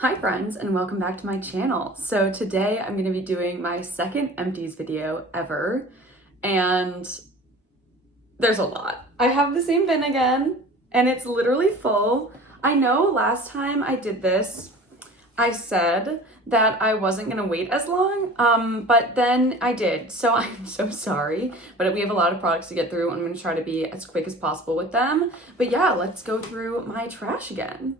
Hi friends, and welcome back to my channel. So today I'm going to be doing my second Empties video ever, and there's a lot. I have the same bin again, and it's literally full. I know last time I did this, I said that I wasn't going to wait as long, but then I did, so I'm so sorry. But we have a lot of products to get through, and I'm going to try to be as quick as possible with them. But yeah, let's go through my trash again.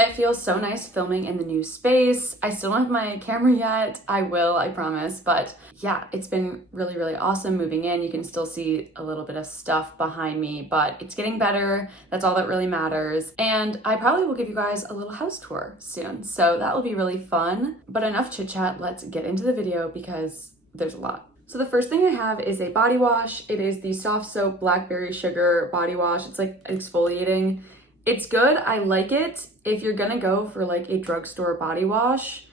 It feels so nice filming in the new space. I still don't have my camera yet. I will, I promise. But yeah, it's been really awesome moving in. You can still see a little bit of stuff behind me, but it's getting better. That's all that really matters. And I probably will give you guys a little house tour soon. So that will be really fun. But enough chit chat, let's get into the video because there's a lot. So the first thing I have is a body wash. It is the Softsoap Blackberry Sugar Body Wash. It's like exfoliating. It's good, I like it. If you're gonna go for like a drugstore body wash,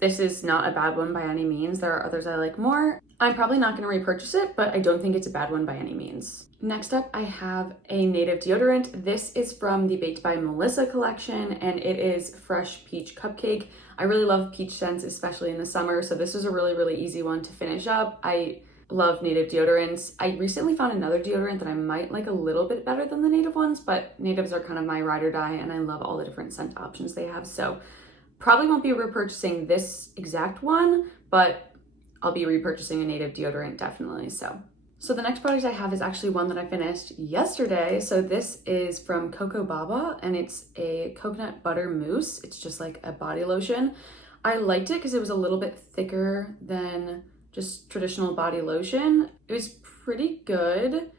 this is not a bad one by any means. There are others I like more. I'm probably not gonna repurchase it, but I don't think it's a bad one by any means. Next up, I have a native deodorant. This is from the Baked by Melissa collection, and it is Fresh Peach Cupcake. I really love peach scents, especially in the summer, so this is a really easy one to finish up. I love native deodorants. I recently found another deodorant that I might like a little bit better than the native ones, but natives are kind of my ride or die, and I love all the different scent options they have. So probably won't be repurchasing this exact one, but I'll be repurchasing a native deodorant definitely. So the next product I have is actually one that I finished yesterday. So this is from Cocobaba, and it's a coconut butter mousse. It's just like a body lotion. I liked it because it was a little bit thicker than just traditional body lotion. It was pretty good.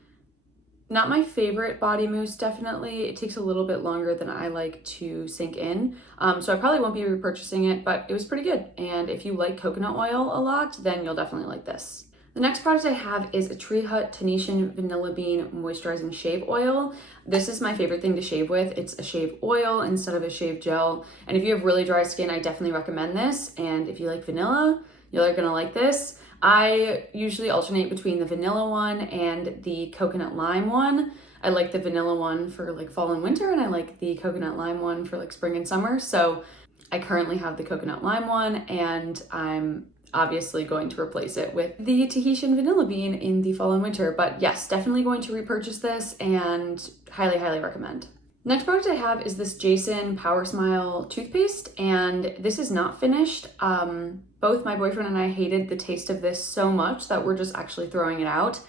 Not my favorite body mousse, definitely. It takes a little bit longer than I like to sink in. So I probably won't be repurchasing it, but it was pretty good. And if you like coconut oil a lot, then you'll definitely like this. The next product I have is a Tree Hut Tahitian Vanilla Bean Moisturizing Shave Oil. This is my favorite thing to shave with. It's a shave oil instead of a shave gel. And if you have really dry skin, I definitely recommend this. And if you like vanilla, you're gonna like this. I usually alternate between the vanilla one and the coconut lime one. I like the vanilla one for like fall and winter, and I like the coconut lime one for like spring and summer. So I currently have the coconut lime one, and I'm obviously going to replace it with the Tahitian vanilla bean in the fall and winter. But yes, definitely going to repurchase this and highly recommend. Next product I have is this JＡSÖN Powersmile toothpaste, and this is not finished. Both my boyfriend and I hated the taste of this so much that we're just actually throwing it out.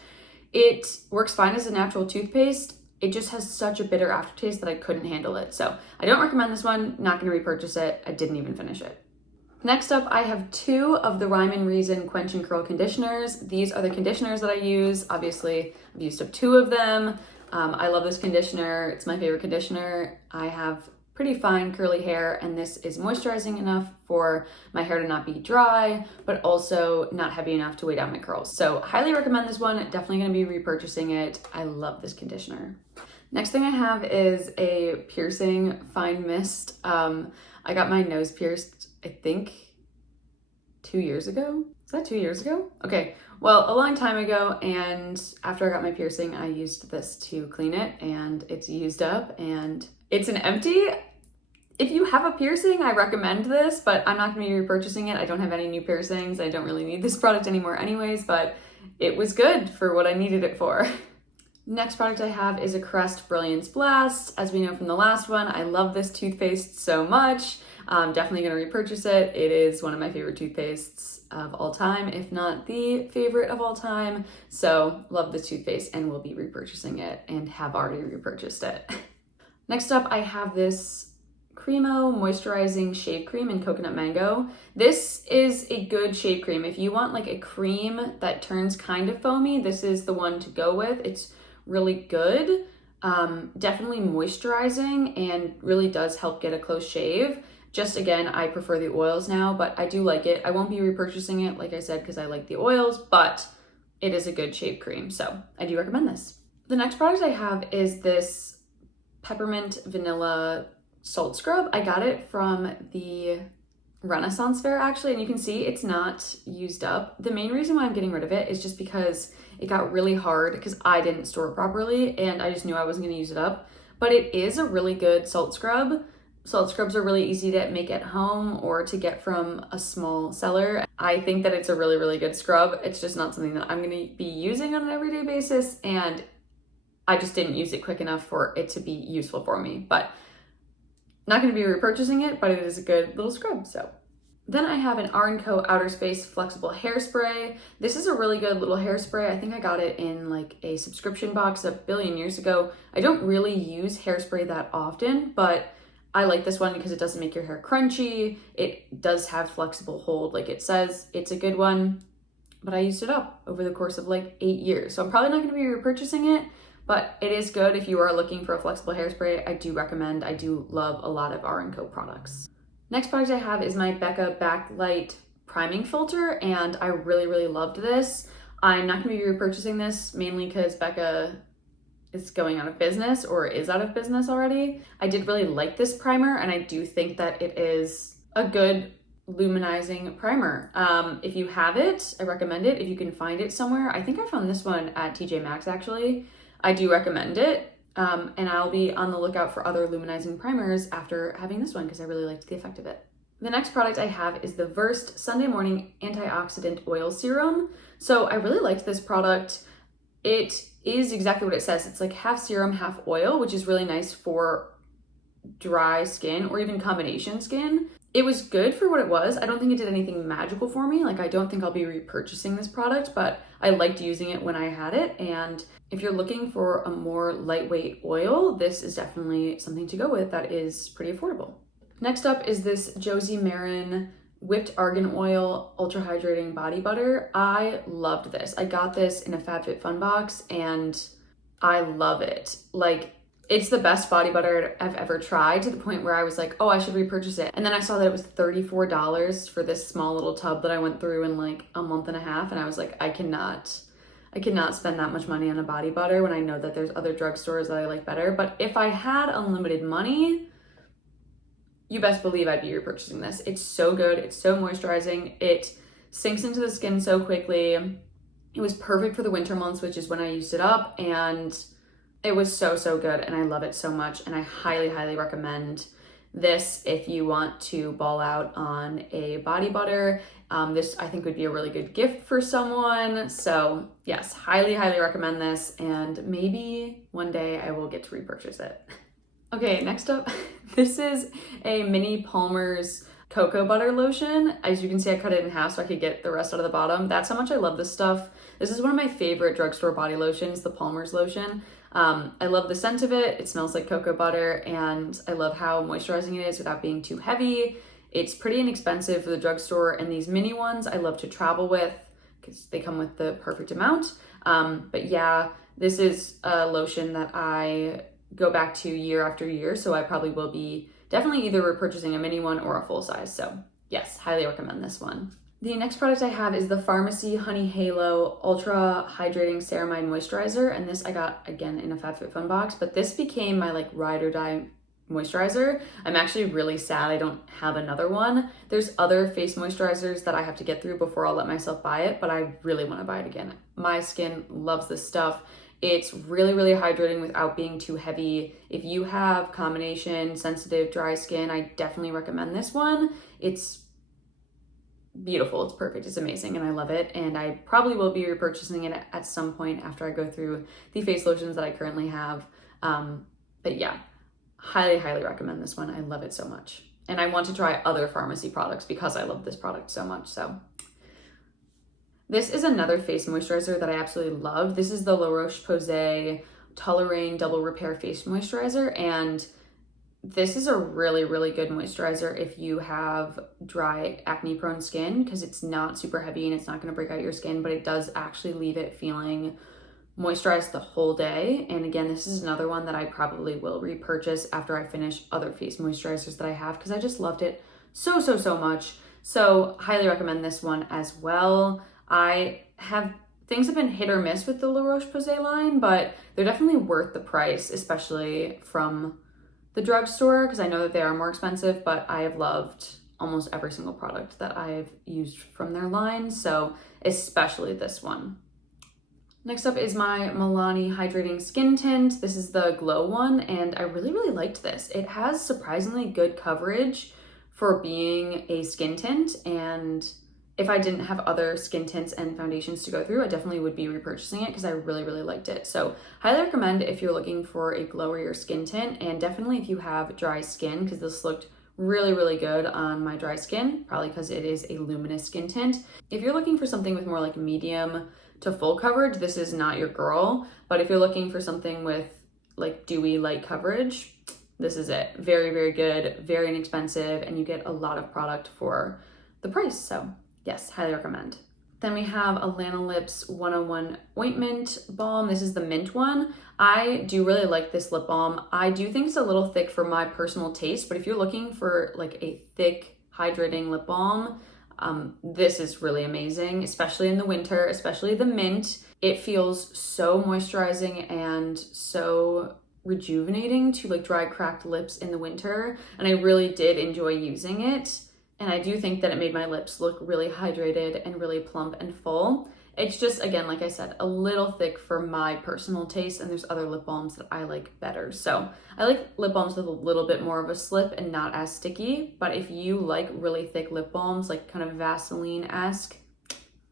It works fine as a natural toothpaste. It just has such a bitter aftertaste that I couldn't handle it. So I don't recommend this one, not gonna repurchase it. I didn't even finish it. Next up, I have two of the Rhyme and Reason Quench and Curl conditioners. These are the conditioners that I use. Obviously, I've used up two of them. I love this conditioner. It's my favorite conditioner. I have pretty fine curly hair, and this is moisturizing enough for my hair to not be dry, but also not heavy enough to weigh down my curls. So highly recommend this one. Definitely gonna be repurchasing it. I love this conditioner. Next thing I have is a piercing fine mist. I got my nose pierced, I think 2 years ago. Is that 2 years ago? Okay, well, a long time ago, and after I got my piercing, I used this to clean it, and it's used up, and it's an empty. If you have a piercing, I recommend this, but I'm not gonna be repurchasing it. I don't have any new piercings. I don't really need this product anymore anyways, but it was good for what I needed it for. Next product I have is a Crest Brilliance Blast. As we know from the last one, I love this toothpaste so much. Definitely gonna repurchase it. It is one of my favorite toothpastes of all time, if not the favorite of all time. So love this toothpaste and will be repurchasing it and have already repurchased it. Next up, I have this Cremo Moisturizing Shave Cream in Coconut Mango. This is a good shave cream. If you want like a cream that turns kind of foamy, this is the one to go with. It's really good. Definitely moisturizing and really does help get a close shave. Just again, I prefer the oils now, but I do like it. I won't be repurchasing it, like I said, because I like the oils, but it is a good shave cream, so I do recommend this. The next product I have is this Peppermint Vanilla Salt Scrub. I got it from the Renaissance Fair actually, and you can see it's not used up. The main reason why I'm getting rid of it is just because it got really hard because I didn't store it properly and I just knew I wasn't going to use it up. But it is a really good salt scrub. Salt scrubs are really easy to make at home or to get from a small seller. I think that it's a really, really good scrub. It's just not something that I'm going to be using on an everyday basis, and I just didn't use it quick enough for it to be useful for me. But not going to be repurchasing it, but it is a good little scrub. So then I have an R+Co Outer Space Flexible Hairspray. This is a really good little hairspray. I think I got it in like a subscription box a billion years ago. I don't really use hairspray that often, but I like this one because it doesn't make your hair crunchy. It does have flexible hold like it says. It's a good one, but I used it up over the course of like 8 years. So I'm probably not going to be repurchasing it, but it is good if you are looking for a flexible hairspray. I do recommend. I do love a lot of R+Co products. Next product I have is my Becca Backlight Priming Filter, and I really, really loved this. I'm not going to be repurchasing this mainly because Becca is going out of business or is out of business already. I did really like this primer, and I do think that it is a good luminizing primer. If you have it, I recommend it. If you can find it somewhere, I think I found this one at TJ Maxx actually. I do recommend it. And I'll be on the lookout for other luminizing primers after having this one because I really liked the effect of it. The next product I have is the Versed Sunday Morning Antioxidant Oil-Serum. So I really liked this product. It is exactly what it says. It's like half serum, half oil, which is really nice for dry skin or even combination skin. It was good for what it was. I don't think it did anything magical for me. Like, I don't think I'll be repurchasing this product, but I liked using it when I had it. And if you're looking for a more lightweight oil, this is definitely something to go with that is pretty affordable. Next up is this Josie Marin Whipped Argan Oil Ultra Hydrating Body Butter. I loved this. I got this in a FabFitFun box and I love it. Like, it's the best body butter I've ever tried, to the point where I was like, oh, I should repurchase it. And then I saw that it was $34 for this small little tub that I went through in like a month and a half. And I was like, I cannot spend that much money on a body butter when I know that there's other drugstores that I like better. But if I had unlimited money, you best believe I'd be repurchasing this. It's so good. It's so moisturizing. It sinks into the skin so quickly. It was perfect for the winter months, which is when I used it up. And it was so, so good, and I love it so much, and I highly, highly recommend this if you want to ball out on a body butter. This, I think, would be a really good gift for someone. So yes, highly, highly recommend this, and maybe one day I will get to repurchase it. Okay, next up, this is a mini Palmer's cocoa butter lotion. As you can see, I cut it in half so I could get the rest out of the bottom. That's how much I love this stuff. This is one of my favorite drugstore body lotions, the Palmer's lotion. I love the scent of it. It smells like cocoa butter, and I love how moisturizing it is without being too heavy. It's pretty inexpensive for the drugstore, and these mini ones I love to travel with because they come with the perfect amount. But yeah, this is a lotion that I go back to year after year, so I probably will be definitely either repurchasing a mini one or a full size. So yes, highly recommend this one. The next product I have is the Farmacy Honey Halo Ultra Hydrating Ceramide Moisturizer, and this I got again in a FabFitFun box, but this became my like ride or die moisturizer. I'm actually really sad I don't have another one. There's other face moisturizers that I have to get through before I'll let myself buy it, but I really want to buy it again. My skin loves this stuff. It's really, really hydrating without being too heavy. If you have combination sensitive dry skin, I definitely recommend this one. It's beautiful, it's perfect, it's amazing, and I love it, and I probably will be repurchasing it at some point after I go through the face lotions that I currently have. But yeah, highly, highly recommend this one. I love it so much, and I want to try other pharmacy products because I love this product so much. So this is another face moisturizer that I absolutely love. This is the La Roche-Posay Toleriane Double Repair Face Moisturizer, and this is a really, really good moisturizer if you have dry, acne-prone skin, because it's not super heavy and it's not going to break out your skin, but it does actually leave it feeling moisturized the whole day. And again, this is another one that I probably will repurchase after I finish other face moisturizers that I have, because I just loved it so, so, so much. So highly recommend this one as well. Things have been hit or miss with the La Roche-Posay line, but they're definitely worth the price, especially from the drugstore, because I know that they are more expensive, but I have loved almost every single product that I've used from their line, so especially this one. Next up is my Milani Hydrating Skin Tint. This is the Glow one, and I really, really liked this. It has surprisingly good coverage for being a skin tint, and if I didn't have other skin tints and foundations to go through, I definitely would be repurchasing it because I really, really liked it. So highly recommend if you're looking for a glowier skin tint, and definitely if you have dry skin, because this looked really, really good on my dry skin, probably because it is a luminous skin tint. If you're looking for something with more like medium to full coverage, this is not your girl. But if you're looking for something with like dewy light coverage, this is it. Very, very good, very inexpensive, and you get a lot of product for the price. So yes, highly recommend. Then we have a Lanolips 101 Ointment Balm. This is the mint one. I do really like this lip balm. I do think it's a little thick for my personal taste, but if you're looking for like a thick, hydrating lip balm, this is really amazing, especially in the winter, especially the mint. It feels so moisturizing and so rejuvenating to like dry, cracked lips in the winter, and I really did enjoy using it. And I do think that it made my lips look really hydrated and really plump and full. It's just, again, like I said, a little thick for my personal taste, and there's other lip balms that I like better. So I like lip balms with a little bit more of a slip and not as sticky, but if you like really thick lip balms, like kind of Vaseline-esque,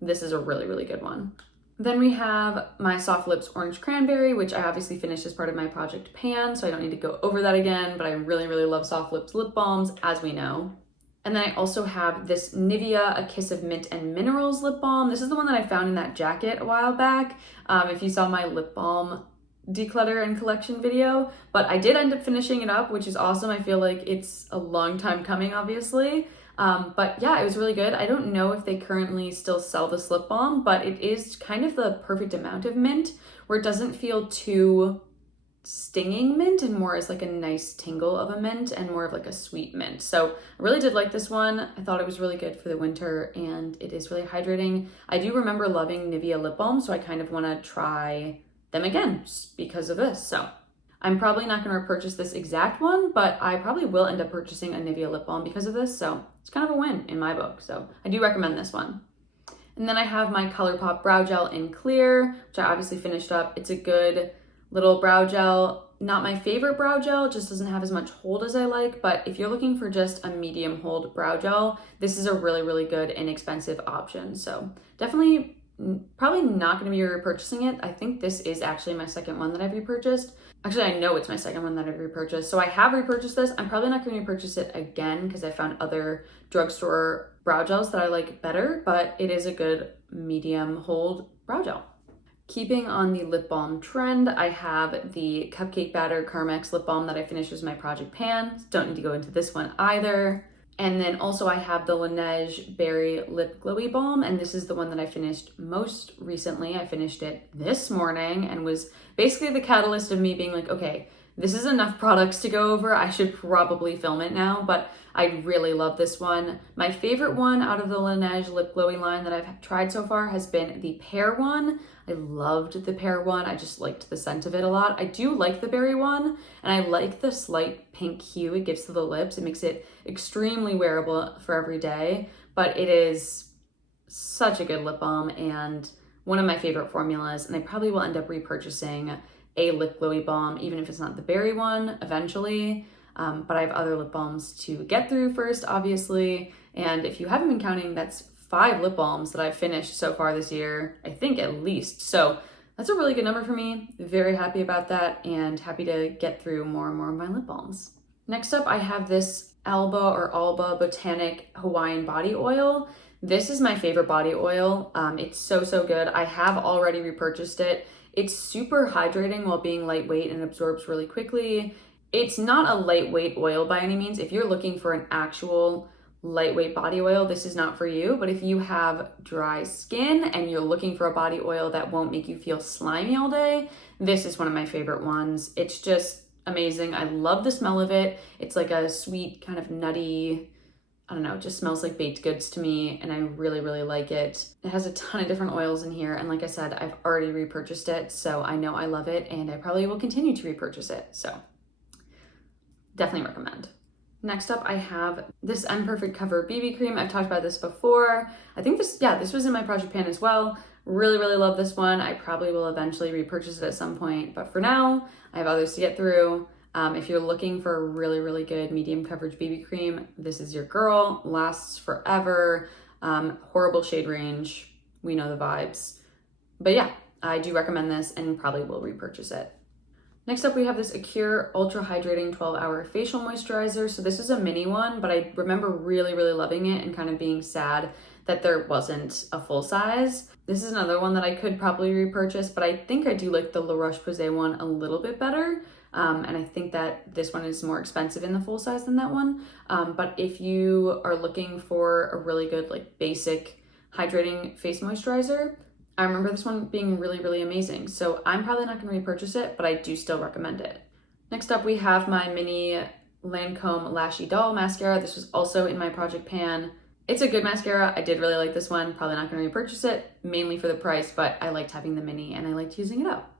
this is a really, really good one. Then we have my Soft Lips Orange Cranberry, which I obviously finished as part of my Project Pan, so I don't need to go over that again, but I really, really love Soft Lips lip balms, as we know. And then I also have this Nivea A Kiss of Mint and Minerals lip balm. This is the one that I found in that jacket a while back, if you saw my lip balm declutter and collection video. But I did end up finishing it up, which is awesome. I feel like it's a long time coming, obviously. But yeah, it was really good. I don't know if they currently still sell this lip balm, but it is kind of the perfect amount of mint where it doesn't feel too stinging mint and more as like a nice tingle of a mint and more of like a sweet mint. So I really did like this one. I thought it was really good for the winter and it is really hydrating. I do remember loving Nivea lip balm, so I kind of want to try them again because of this. So I'm probably not going to repurchase this exact one, but I probably will end up purchasing a Nivea lip balm because of this. So it's kind of a win in my book. So I do recommend this one. And then I have my ColourPop Brow Gel in Clear, which I obviously finished up. It's a good little brow gel. Not my favorite brow gel, just doesn't have as much hold as I like, but if you're looking for just a medium hold brow gel, this is a really, really good inexpensive option. So definitely probably not going to be repurchasing it. I think this is actually my second one that I've repurchased. Actually, I know it's my second one that I've repurchased. So I have repurchased this. I'm probably not going to repurchase it again because I found other drugstore brow gels that I like better, but it is a good medium hold brow gel. Keeping on the lip balm trend, I have the Cupcake Batter Carmex lip balm that I finished as my Project Pan. Don't need to go into this one either. And then also I have the Laneige Berry Lip Glowy Balm, and this is the one that I finished most recently. I finished it this morning and was basically the catalyst of me being like, okay, this is enough products to go over. I should probably film it now, but I really love this one. My favorite one out of the Laneige Lip Glowy line that I've tried so far has been the Pear one. I loved the Pear one. I just liked the scent of it a lot. I do like the berry one, and I like the slight pink hue it gives to the lips. It makes it extremely wearable for every day, but it is such a good lip balm and one of my favorite formulas, and I probably will end up repurchasing a lip glowy balm, even if it's not the berry one eventually. But I have other lip balms to get through first, obviously. And if you haven't been counting, that's 5 lip balms that I've finished so far this year, I think at least. So that's a really good number for me. Very happy about that and happy to get through more and more of my lip balms. Next up, I have this Alba Botanic Hawaiian Body Oil. This is my favorite body oil. It's so, so good. I have already repurchased it. It's super hydrating while being lightweight and absorbs really quickly. It's not a lightweight oil by any means. If you're looking for an actual lightweight body oil, this is not for you. But if you have dry skin and you're looking for a body oil that won't make you feel slimy all day, this is one of my favorite ones. It's just amazing. I love the smell of it. It's like a sweet, kind of nutty, I don't know, it just smells like baked goods to me, and I really, really like it. It has a ton of different oils in here, and like I said, I've already repurchased it, so I know I love it, and I probably will continue to repurchase it, so definitely recommend. Next up, I have this Unperfect Cover BB cream. I've talked about this before. I think this was in my project pan as well. Really, really love this one. I probably will eventually repurchase it at some point, but for now, I have others to get through. If you're looking for a really, really good medium coverage BB cream, this is your girl. Lasts forever. Horrible shade range. We know the vibes. But yeah, I do recommend this and probably will repurchase it. Next up, we have this Acure Ultra Hydrating 12-Hour Facial Moisturizer. So this is a mini one, but I remember really, really loving it and kind of being sad that there wasn't a full size. This is another one that I could probably repurchase, but I think I do like the La Roche-Posay one a little bit better. And I think that this one is more expensive in the full size than that one. But if you are looking for a really good, like, basic hydrating face moisturizer, I remember this one being really, really amazing. So I'm probably not going to repurchase it, but I do still recommend it. Next up, we have my mini Lancome Lashy Doll mascara. This was also in my project pan. It's a good mascara. I did really like this one. Probably not going to repurchase it, mainly for the price, but I liked having the mini and I liked using it up.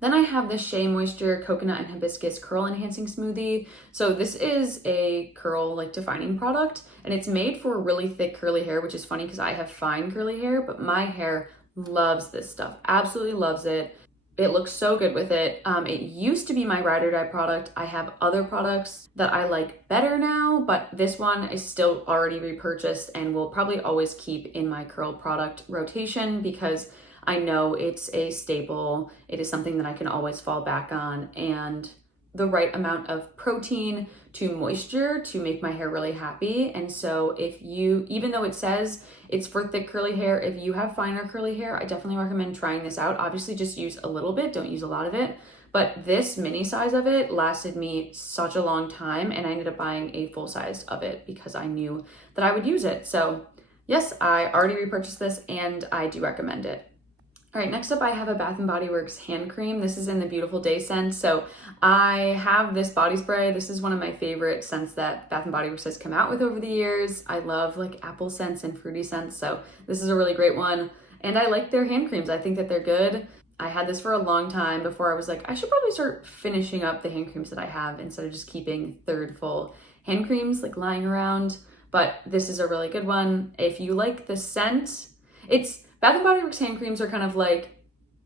Then I have the Shea Moisture Coconut and Hibiscus Curl Enhancing Smoothie. So this is a curl like defining product, and it's made for really thick curly hair, which is funny because I have fine curly hair, but my hair loves this stuff. Absolutely loves it. It looks so good with it. It used to be my ride or die product. I have other products that I like better now, but this one is still already repurchased and will probably always keep in my curl product rotation because I know it's a staple. It is something that I can always fall back on, and the right amount of protein to moisture to make my hair really happy. And so if you, even though it says it's for thick curly hair, if you have finer curly hair, I definitely recommend trying this out. Obviously just use a little bit, don't use a lot of it. But this mini size of it lasted me such a long time, and I ended up buying a full size of it because I knew that I would use it. So yes, I already repurchased this and I do recommend it. All right, next up I have a Bath & Body Works hand cream. This is in the Beautiful Day scent. So I have this body spray. This is one of my favorite scents that Bath & Body Works has come out with over the years. I love like apple scents and fruity scents, so this is a really great one. And I like their hand creams. I think that they're good. I had this for a long time before I was like, I should probably start finishing up the hand creams that I have instead of just keeping third full hand creams like lying around. But this is a really good one. If you like the scent, Bath & Body Works hand creams are kind of like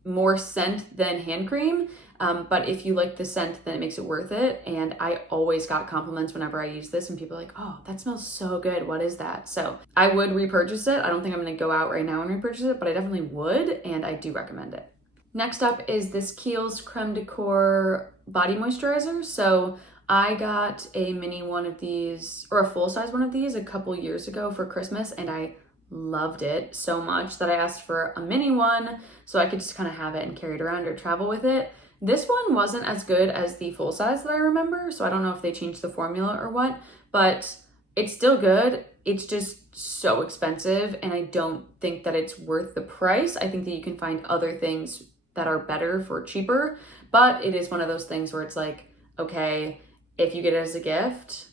more scent than hand cream, but if you like the scent, then it makes it worth it. And I always got compliments whenever I use this, and people are like, oh, that smells so good. What is that? So I would repurchase it. I don't think I'm going to go out right now and repurchase it, but I definitely would, and I do recommend it. Next up is this Kiehl's Creme de Corps body moisturizer. So I got a mini one of these, or a full size one of these, a couple years ago for Christmas, and I loved it so much that I asked for a mini one so I could just kind of have it and carry it around or travel with it. This one wasn't as good as the full size that I remember, so I don't know if they changed the formula or what, but it's still good. It's just so expensive, and I don't think that it's worth the price. I think that you can find other things that are better for cheaper, but it is one of those things where it's like, okay, if you get it as a gift,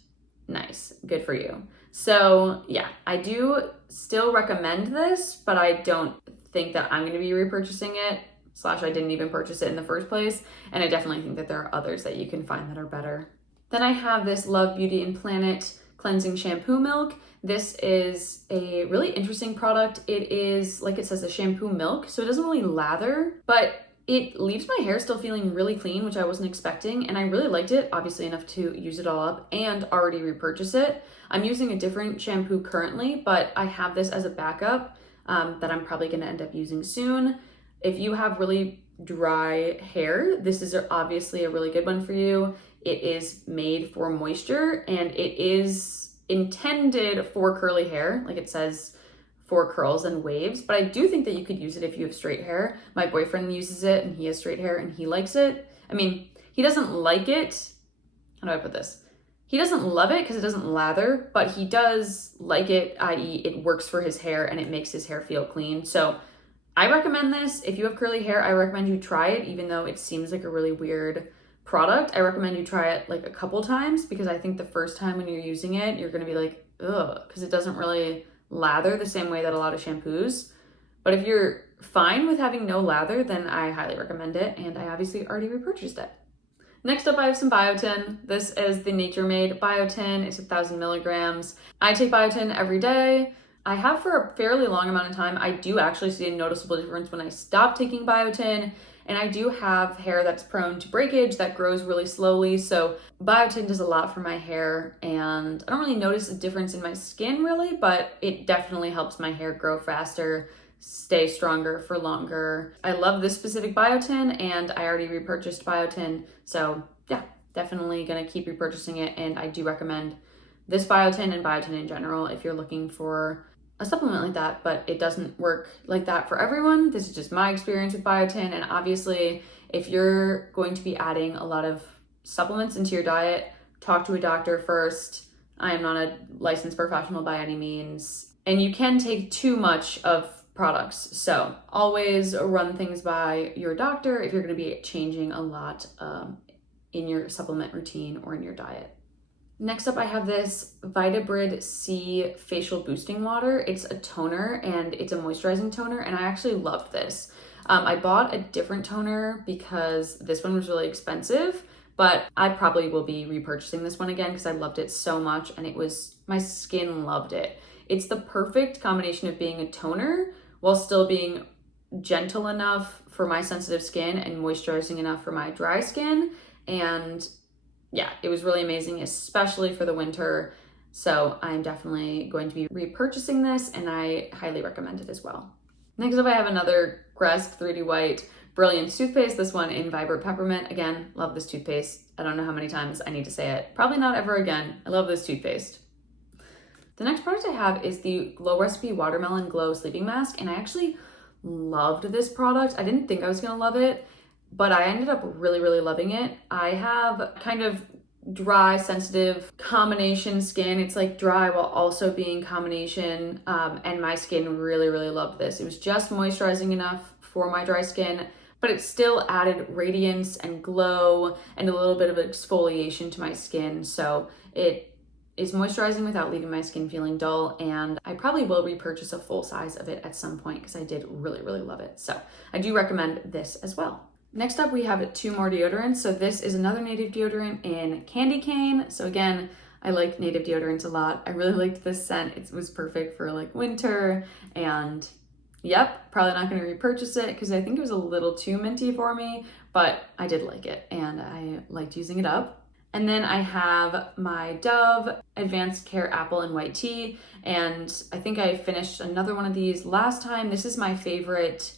nice, good for you. So yeah, I do still recommend this, but I don't think that I'm going to be repurchasing it, / I didn't even purchase it in the first place. And I definitely think that there are others that you can find that are better. Then I have this Love Beauty and Planet Cleansing Shampoo Milk. This is a really interesting product. It is, like it says, a shampoo milk, so it doesn't really lather, but it leaves my hair still feeling really clean, which I wasn't expecting, and I really liked it, obviously enough to use it all up and already repurchase it. I'm using a different shampoo currently, but I have this as a backup that I'm probably going to end up using soon. If you have really dry hair, this is obviously a really good one for you. It is made for moisture, and it is intended for curly hair, like it says, for curls and waves, but I do think that you could use it if you have straight hair. My boyfriend uses it and he has straight hair and he likes it. I mean, he doesn't like it. How do I put this? He doesn't love it because it doesn't lather, but he does like it, i.e. it works for his hair and it makes his hair feel clean. So I recommend this. If you have curly hair, I recommend you try it, even though it seems like a really weird product. I recommend you try it like a couple times because I think the first time when you're using it, you're going to be like, ugh, because it doesn't really lather the same way that a lot of shampoos. But if you're fine with having no lather, then I highly recommend it, and I obviously already repurchased it. Next up, I have some biotin. This is the Nature Made biotin. It's 1,000 milligrams. I take biotin every day. I have for a fairly long amount of time. I do actually see a noticeable difference when I stop taking biotin, and I do have hair that's prone to breakage that grows really slowly. So biotin does a lot for my hair, and I don't really notice a difference in my skin really, but it definitely helps my hair grow faster, stay stronger for longer. I love this specific biotin, and I already repurchased biotin. So yeah, definitely gonna keep repurchasing it, and I do recommend this biotin and biotin in general if you're looking for a supplement like that, but it doesn't work like that for everyone. This is just my experience with biotin, and obviously if you're going to be adding a lot of supplements into your diet, talk to a doctor first. I am not a licensed professional by any means, and you can take too much of products, so always run things by your doctor if you're going to be changing a lot in your supplement routine or in your diet. Next up, I have this Vitabrid C Facial Boosting Water. It's a toner and it's a moisturizing toner, and I actually loved this. I bought a different toner because this one was really expensive, but I probably will be repurchasing this one again because I loved it so much, and my skin loved it. It's the perfect combination of being a toner while still being gentle enough for my sensitive skin and moisturizing enough for my dry skin. And yeah, it was really amazing, especially for the winter. So I'm definitely going to be repurchasing this, and I highly recommend it as well. Next up, I have another Crest 3D White Brilliance toothpaste, this one in Vibrant Peppermint. Again, love this toothpaste. I don't know how many times I need to say it. Probably not ever again. I love this toothpaste. The next product I have is the Glow Recipe Watermelon Glow Sleeping Mask, and I actually loved this product. I didn't think I was gonna love it, but I ended up really, really loving it. I have kind of dry, sensitive combination skin. It's like dry while also being combination, and my skin really, really loved this. It was just moisturizing enough for my dry skin, but it still added radiance and glow and a little bit of exfoliation to my skin. So it is moisturizing without leaving my skin feeling dull, and I probably will repurchase a full size of it at some point because I did really, really love it. So I do recommend this as well. Next up, we have 2 more deodorants. So this is another native deodorant in Candy Cane. So again, I like native deodorants a lot. I really liked this scent. It was perfect for like winter, and yep, probably not going to repurchase it because I think it was a little too minty for me, but I did like it and I liked using it up. And then I have my Dove Advanced Care Apple and White Tea, and I think I finished another one of these last time. This is my favorite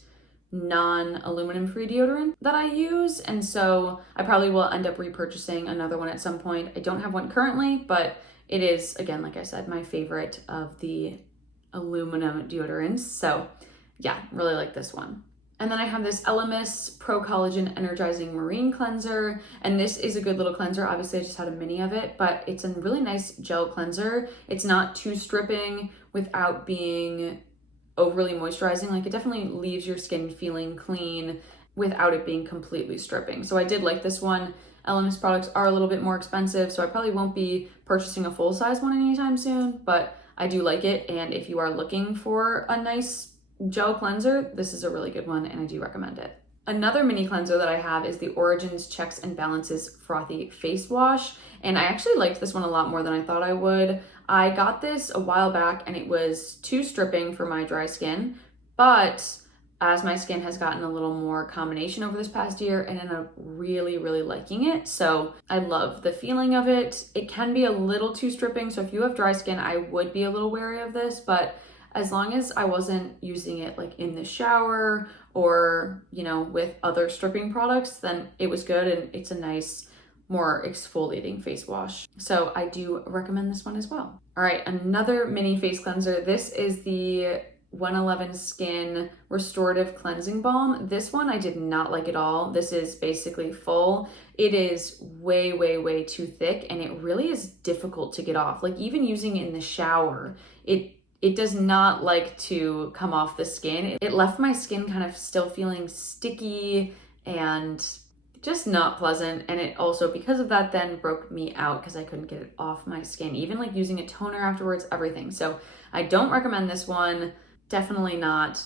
non-aluminum free deodorant that I use, and so I probably will end up repurchasing another one at some point. I don't have one currently, but it is, again, like I said, my favorite of the aluminum deodorants. So yeah, really like this one. And then I have this Elemis Pro Collagen Energizing Marine Cleanser, and this is a good little cleanser. Obviously, I just had a mini of it, but it's a really nice gel cleanser. It's not too stripping without being overly moisturizing. Like, it definitely leaves your skin feeling clean without it being completely stripping. So I did like this one. Elemis products are a little bit more expensive, so I probably won't be purchasing a full-size one anytime soon, but I do like it, and if you are looking for a nice gel cleanser, this is a really good one, and I do recommend it. Another mini cleanser that I have is the Origins Checks and Balances Frothy Face Wash, and I actually liked this one a lot more than I thought I would. I got this a while back, and it was too stripping for my dry skin, but as my skin has gotten a little more combination over this past year, and I'm really, really liking it. So I love the feeling of it. It can be a little too stripping, so if you have dry skin, I would be a little wary of this, but as long as I wasn't using it like in the shower or, you know, with other stripping products, then it was good, and it's a nice, more exfoliating face wash. So I do recommend this one as well. All right, another mini face cleanser. This is the 111 Skin Restorative Cleansing Balm. This one I did not like at all. This is basically full. It is way, way, way too thick, and it really is difficult to get off. Like, even using it in the shower, it does not like to come off the skin. It left my skin kind of still feeling sticky and just not pleasant. And it also, because of that, then broke me out because I couldn't get it off my skin, even like using a toner afterwards, everything. So I don't recommend this one. Definitely not.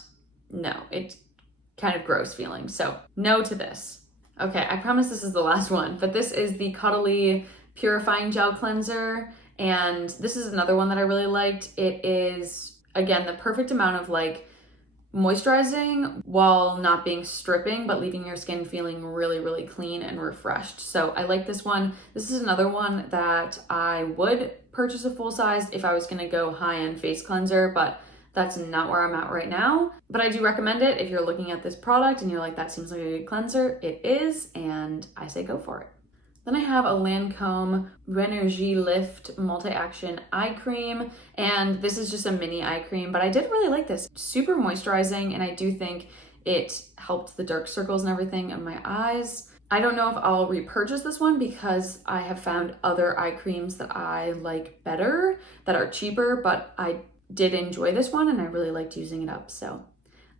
No, it's kind of gross feeling. So no to this. Okay, I promise this is the last one, but this is the Cuddly Purifying Gel Cleanser, and this is another one that I really liked. It is, again, the perfect amount of like moisturizing while not being stripping, but leaving your skin feeling really, really clean and refreshed. So I like this one. This is another one that I would purchase a full size if I was gonna go high-end face cleanser, but that's not where I'm at right now. But I do recommend it if you're looking at this product and you're like, that seems like a good cleanser. It is, and I say go for it. Then I have a Lancome Rénergie Lift Multi-Action Eye Cream, and this is just a mini eye cream, but I did really like this. Super moisturizing, and I do think it helped the dark circles and everything in my eyes. I don't know if I'll repurchase this one because I have found other eye creams that I like better, that are cheaper, but I did enjoy this one and I really liked using it up, so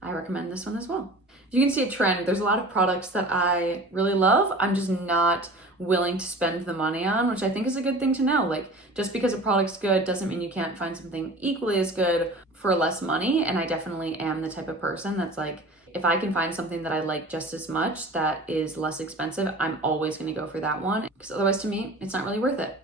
I recommend this one as well. You can see a trend. There's a lot of products that I really love. I'm just not willing to spend the money on, which I think is a good thing to know. Like, just because a product's good doesn't mean you can't find something equally as good for less money. And I definitely am the type of person that's like, if I can find something that I like just as much that is less expensive, I'm always going to go for that one, because otherwise to me, it's not really worth it.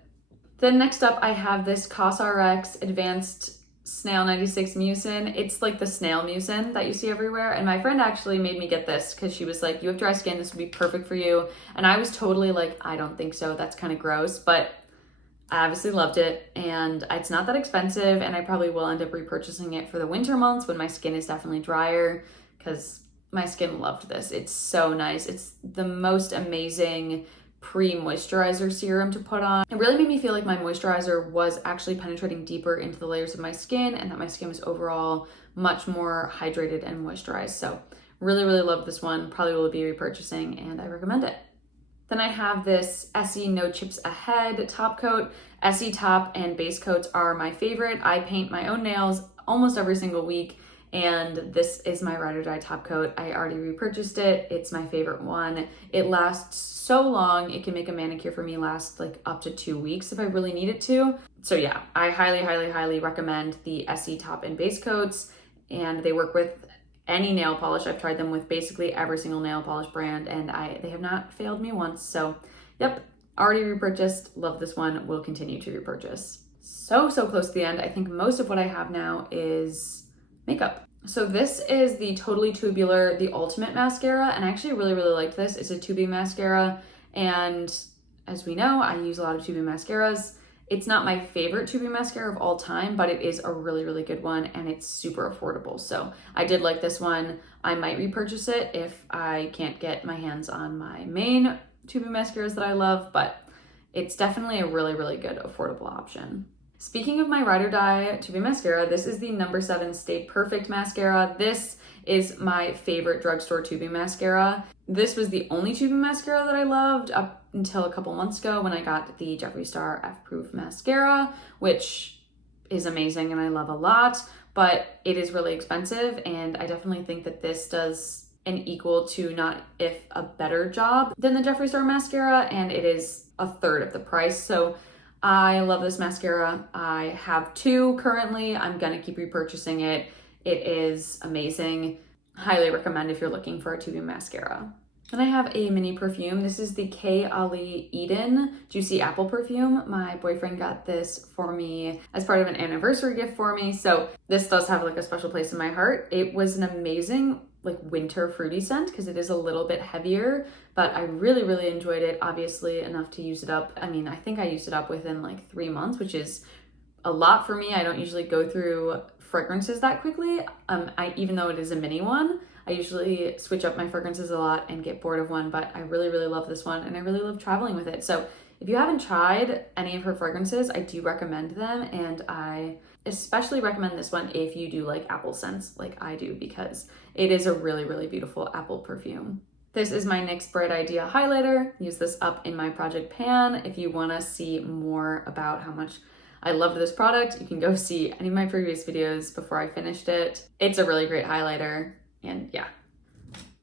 Then next up, I have this COSRX Advanced Snail 96 Mucin. It's like the snail mucin that you see everywhere. And my friend actually made me get this because she was like, you have dry skin, this would be perfect for you. And I was totally like, I don't think so. That's kind of gross. But I obviously loved it. And it's not that expensive. And I probably will end up repurchasing it for the winter months when my skin is definitely drier, because my skin loved this. It's so nice. It's the most amazing pre-moisturizer serum to put on. It really made me feel like my moisturizer was actually penetrating deeper into the layers of my skin and that my skin was overall much more hydrated and moisturized. So really, really love this one. Probably will be repurchasing and I recommend it. Then I have this Essie No Chips Ahead top coat. Essie top and base coats are my favorite. I paint my own nails almost every single week, and this is my ride or die top coat. I already repurchased it. It's my favorite one. It lasts so long. It can make a manicure for me last like up to 2 weeks if I really need it to. So yeah, I highly, highly, highly recommend the Essie top and base coats, and they work with any nail polish. I've tried them with basically every single nail polish brand, and they have not failed me once. So yep, already repurchased. Love this one. Will continue to repurchase. So close to the end. I think most of what I have now is makeup. So this is the Totally Tubular The Ultimate Mascara, and I actually really, really liked this. It's a tubing mascara, and as we know, I use a lot of tubing mascaras. It's not my favorite tubing mascara of all time, but it is a really, really good one, and it's super affordable. So I did like this one. I might repurchase it if I can't get my hands on my main tubing mascaras that I love, but it's definitely a really, really good affordable option. Speaking of my ride or die tubing mascara, this is the No. 7 Stay Perfect mascara. This is my favorite drugstore tubing mascara. This was the only tubing mascara that I loved up until a couple months ago when I got the Jeffree Star F-Proof mascara, which is amazing and I love a lot, but it is really expensive, and I definitely think that this does an equal to, not if a better job than the Jeffree Star mascara, and it is a third of the price. So I love this mascara. I have two currently. I'm gonna keep repurchasing it. It is amazing. Highly recommend if you're looking for a tubing mascara. Then I have a mini perfume. This is the K. Ali Eden Juicy Apple perfume. My boyfriend got this for me as part of an anniversary gift for me. So this does have like a special place in my heart. It was an amazing like winter fruity scent because it is a little bit heavier, but I really, really enjoyed it. Obviously enough to use it up. I mean, I think I used it up within like 3 months, which is a lot for me. I don't usually go through fragrances that quickly. Even though it is a mini one, I usually switch up my fragrances a lot and get bored of one, but I really, really love this one and I really love traveling with it. So if you haven't tried any of her fragrances, I do recommend them, and I especially recommend this one if you do like apple scents like I do, because it is a really, really beautiful apple perfume. This is my NYX Bright Idea highlighter. Use this up in my project pan. If you want to see more about how much I loved this product, you can go see any of my previous videos before I finished it. It's a really great highlighter, and yeah.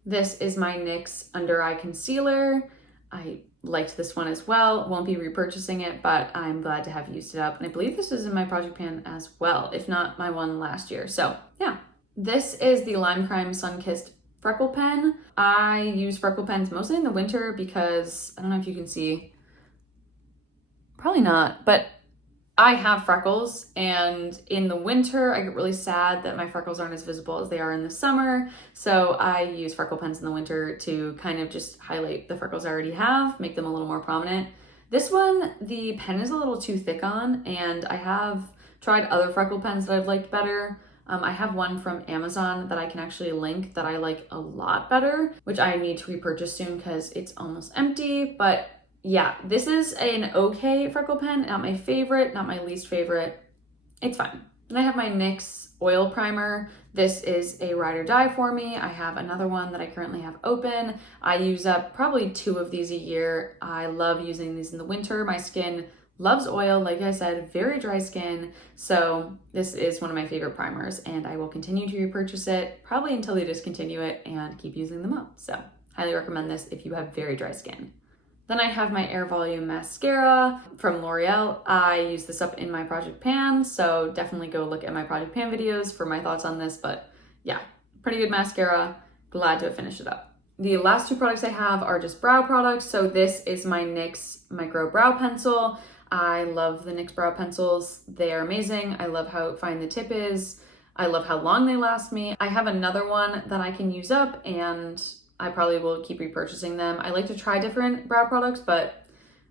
This is my NYX Under Eye Concealer. I liked this one as well. Won't be repurchasing it, but I'm glad to have used it up. And I believe this was in my project pan as well, if not my one last year. So yeah. This is the Lime Crime Sun Kissed freckle pen. I use freckle pens mostly in the winter because, I don't know if you can see, probably not, but I have freckles, and in the winter I get really sad that my freckles aren't as visible as they are in the summer. So I use freckle pens in the winter to kind of just highlight the freckles I already have, make them a little more prominent. This one, the pen is a little too thick on, and I have tried other freckle pens that I've liked better. I have one from Amazon that I can actually link that I like a lot better, which I need to repurchase soon because it's almost empty. But yeah, this is an okay freckle pen, not my favorite, not my least favorite. It's fine. Then I have my NYX oil primer. This is a ride or die for me. I have another one that I currently have open. I use up probably 2 of these a year. I love using these in the winter. My skin loves oil, like I said, very dry skin. So this is one of my favorite primers, and I will continue to repurchase it probably until they discontinue it and keep using them up. So highly recommend this if you have very dry skin. Then I have my Air Volume Mascara from L'Oreal. I use this up in my Project Pan, so definitely go look at my Project Pan videos for my thoughts on this, but yeah, pretty good mascara. Glad to have finished it up. The last 2 products I have are just brow products. So this is my NYX Micro Brow Pencil. I love the NYX brow pencils. They are amazing. I love how fine the tip is. I love how long they last me. I have another one that I can use up, and I probably will keep repurchasing them. I like to try different brow products, but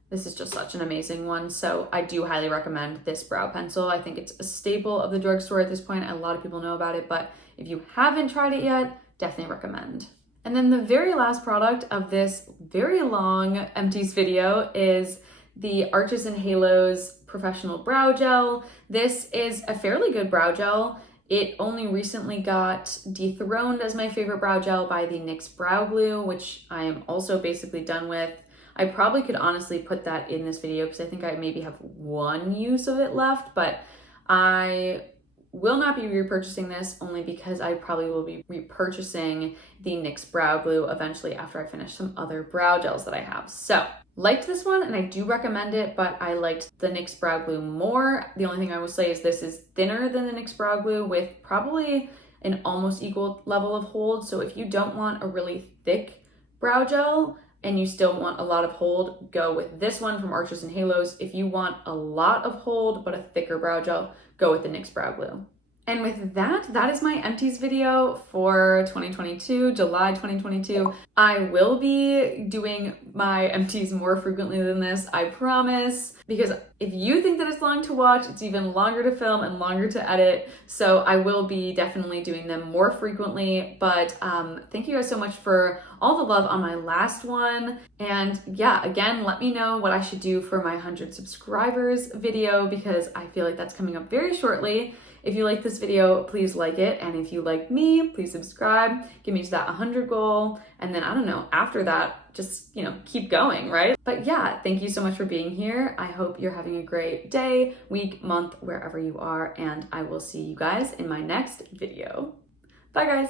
this is just such an amazing one. So I do highly recommend this brow pencil. I think it's a staple of the drugstore at this point. A lot of people know about it, but if you haven't tried it yet, definitely recommend. And then the very last product of this very long Empties video is the R+Co Halos Professional Brow Gel. This is a fairly good brow gel. It only recently got dethroned as my favorite brow gel by the NYX Brow Glue, which I am also basically done with. I probably could honestly put that in this video because I think I maybe have 1 use of it left, but I will not be repurchasing this only because I probably will be repurchasing the NYX Brow Glue eventually after I finish some other brow gels that I have. So liked this one, and I do recommend it, but I liked the NYX Brow Glue more. The only thing I will say is this is thinner than the NYX Brow Glue with probably an almost equal level of hold. So if you don't want a really thick brow gel and you still want a lot of hold, go with this one from R+Co Halos. If you want a lot of hold but a thicker brow gel, go with the NYX Brow Glue. And with that, that is my Empties video for 2022, July 2022. I will be doing my Empties more frequently than this, I promise, because if you think that it's long to watch, it's even longer to film and longer to edit. So I will be definitely doing them more frequently, but thank you guys so much for all the love on my last one. And yeah, again, let me know what I should do for my 100 subscribers video, because I feel like that's coming up very shortly. If you like this video, please like it. And if you like me, please subscribe, get me to that 100 goal. And then, I don't know, after that, just, keep going, right? But yeah, thank you so much for being here. I hope you're having a great day, week, month, wherever you are. And I will see you guys in my next video. Bye guys.